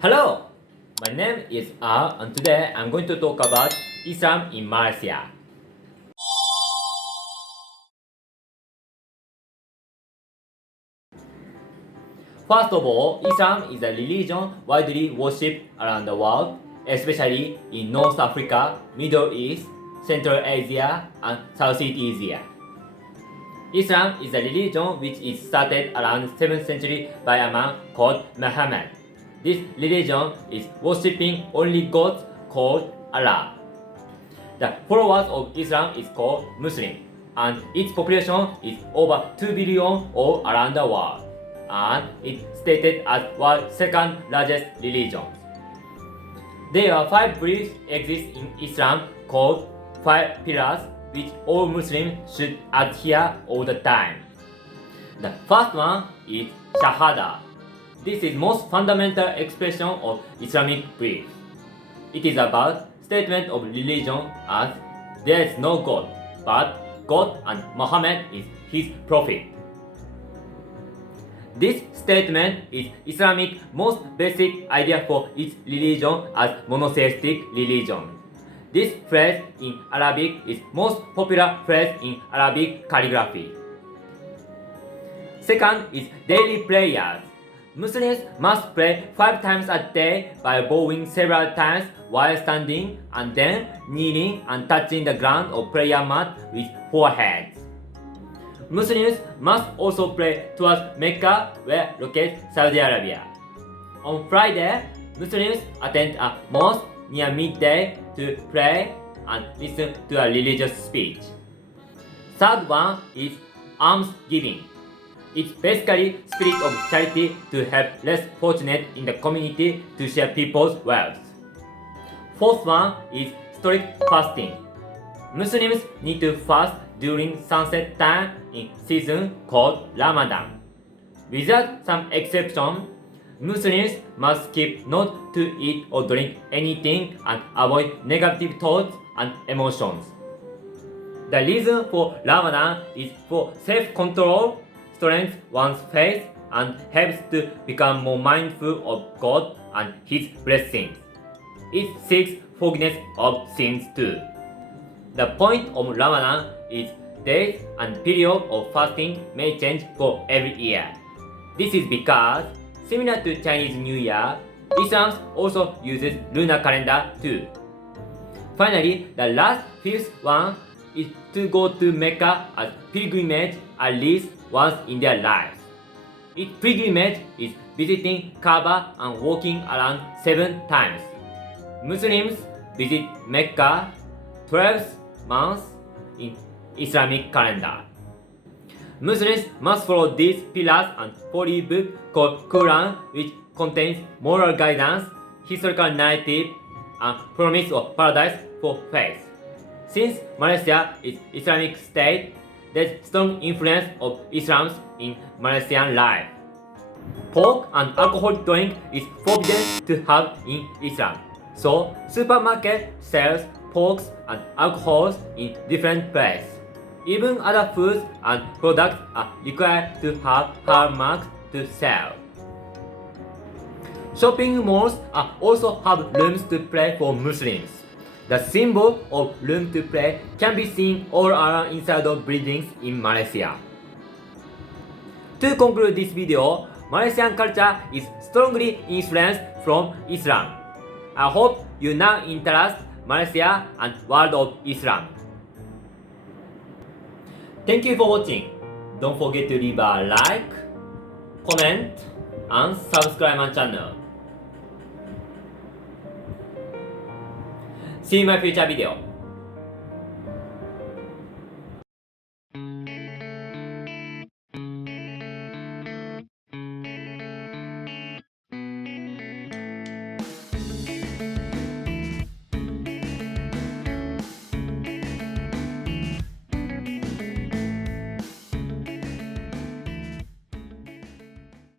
Hello, my name is R and today I'm going to talk about Islam in Malaysia. First of all, Islam is a religion widely worshipped around the world, especially in North Africa, Middle East, Central Asia, and Southeast Asia. Islam is a religion which is started around 7th century by a man called Muhammad. This religion is worshipping only gods called Allah. The followers of Islam is called Muslim, and its population is over 2 billion all around the world, and it's stated as world's second largest religion. There are 5 beliefs exist in Islam called 5 pillars which all Muslims should adhere all the time. The first one is Shahada. This is most fundamental expression of Islamic belief. It is about statement of religion as there is no God, but God and Muhammad is his prophet. This statement is Islamic most basic idea for its religion as monotheistic religion. This phrase in Arabic is most popular phrase in Arabic calligraphy. Second is daily prayers. Muslims must pray 5 times a day by bowing several times while standing and then kneeling and touching the ground or prayer mat with foreheads. Muslims must also pray towards Mecca, where located Saudi Arabia. On Friday, Muslims attend a mosque near midday to pray and listen to a religious speech. Third one is almsgiving. It's basically spirit of charity to help less fortunate in the community to share people's wealth. Fourth one is strict fasting. Muslims need to fast during sunset time in season called Ramadan. Without some exception, Muslims must keep not to eat or drink anything and avoid negative thoughts and emotions. The reason for Ramadan is for self-control, strengthens one's faith, and helps to become more mindful of God and His blessings. It seeks forgiveness of sins too. The point of Ramadan is days and period of fasting may change for every year. This is because, similar to Chinese New Year, Islam also uses lunar calendar too. Finally, the last fifth one is to go to Mecca as pilgrimage at least once in their lives. Its pilgrimage is visiting Kaaba and walking around 7 times. Muslims visit Mecca 12 months in Islamic calendar. Muslims must follow these pillars and holy book called Quran, which contains moral guidance, historical narrative, and promise of paradise for faith. Since Malaysia is Islamic state, there's strong influence of Islam in Malaysian life. Pork and alcoholic drink is forbidden to have in Islam. So, supermarket sells porks and alcohols in different places. Even other foods and products are required to have halal marks to sell. Shopping malls also have rooms to play for Muslims. The symbol of room to play can be seen all around inside of buildings in Malaysia. To conclude this video, Malaysian culture is strongly influenced from Islam. I hope you now interest Malaysia and world of Islam. Thank you for watching. Don't forget to leave a like, comment, and subscribe my channel. See you in my future video.